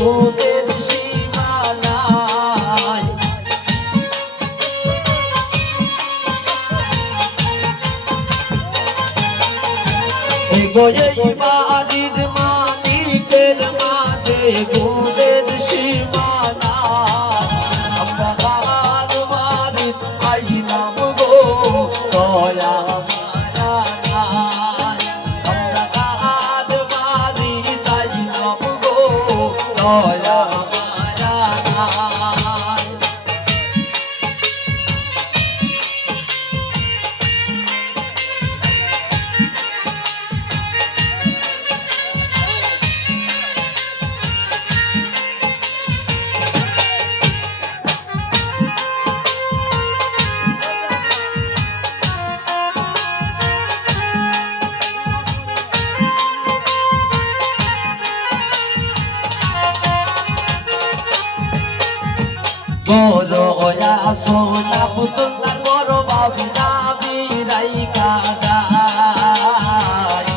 গুণের সীমানায় এই বাড়ির মালিকের মাঝে গুণের সীমানা আমরা কার বাড়ি আইলাম গো দয়া মায়া নাই আমরা কার বাড়ি আইলাম গো দয়া মায়া নাই বড় ওয়া সোনা পুতুলার বড় বাবি দাবি রাইকা যায়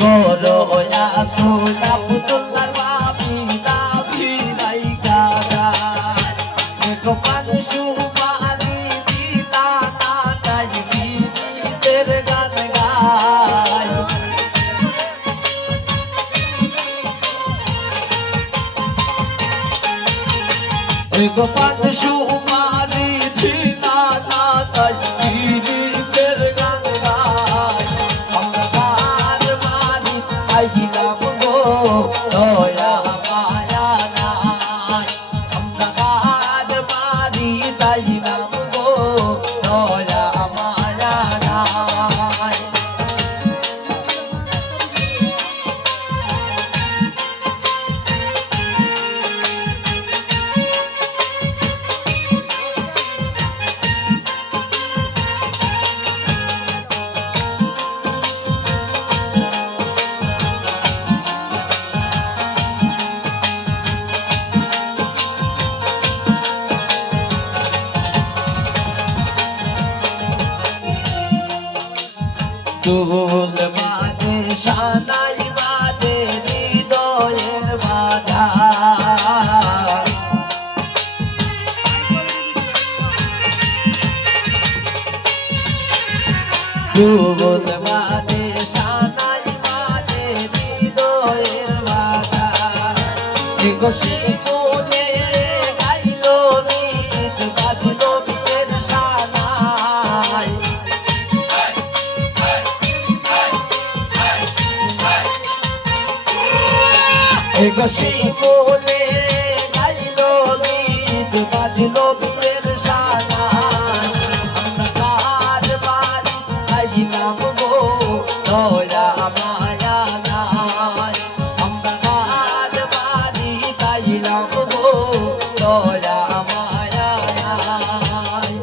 বড় ওয়া সোনা পুতুলার বাবি দাবি রাইকা যায় দেখো পান সুপারি দিতা না তাই গীতের গান গায় গোপাল সুমারি ঠিকানা তাই গীতের গান গায় আমরা কার বাড়ি আইলাম গো দয়া মায়া নাই আমরা কার বাড়ি আইলাম গো দয়া মায়া নাই ঢোল বাজে সানাই বাজে হৃদয়ের বাজার ঢোল বাজে সানাই বাজে হৃদয়ের বাজার শিবনে গাইলো গীত বাজলো বিয়ের সানাই শিবনে গাইলো গীত বাজলো বিয়ের সানাই আমরা কার বাড়ি আইলাম গো দয়া মায়া নাই আমরা কার বাড়ি আইলাম গো দয়া মায়া নাই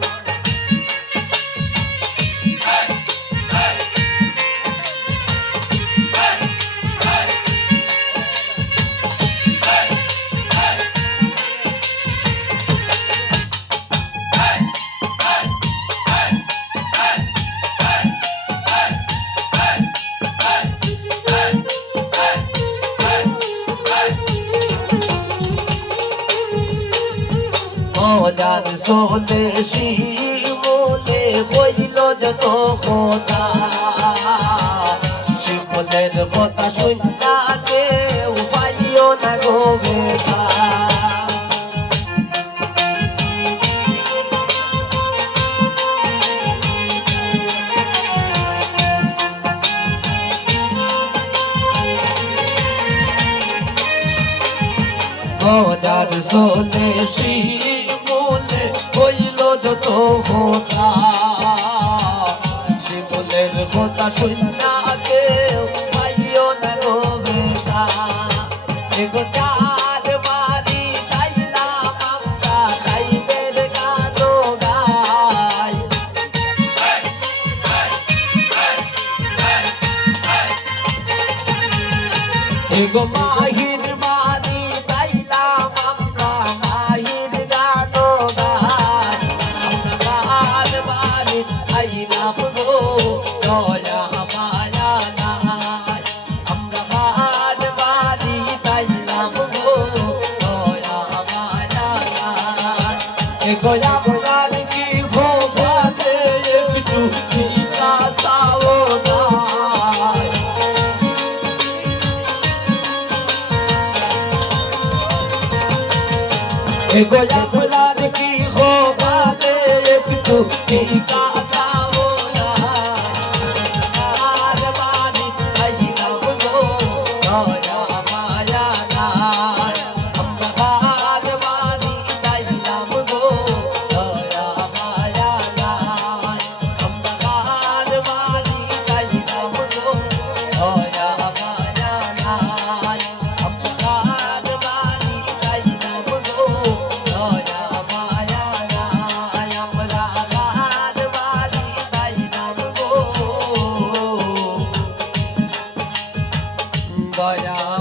মজার সোলে শিমুলে হইল যত কথা শিমুলের কথা শুননা কেউ পাইও না গো বেটা মজার সোলে শিমুলে হইল যত কথা শিমুলের কথা শুননা কেউ পাইও না গো বেটা এগো চার বাড়ি গাইলাম আমরা গাইদের গান গাই এগো মাহির বাড়ি গাইলাম আমরা মাহির গান গাই আমরা কার বাড়ি আইলাম গো দয়া এগো আপনার কি হবে একটু জিজ্ঞাসা না আর বাড়ি আইলাম গো দয়া মায়া নাই আমরা আর বাড়ি আইলাম গো দয়া মায়া নাই আমরা আর বাড়ি আইলাম গো দয়া মায়া নাই আমরা আর বাড়ি আইলাম গো দয়া মায়া নাই আমরা আর বাড়ি আইলাম গো দয়া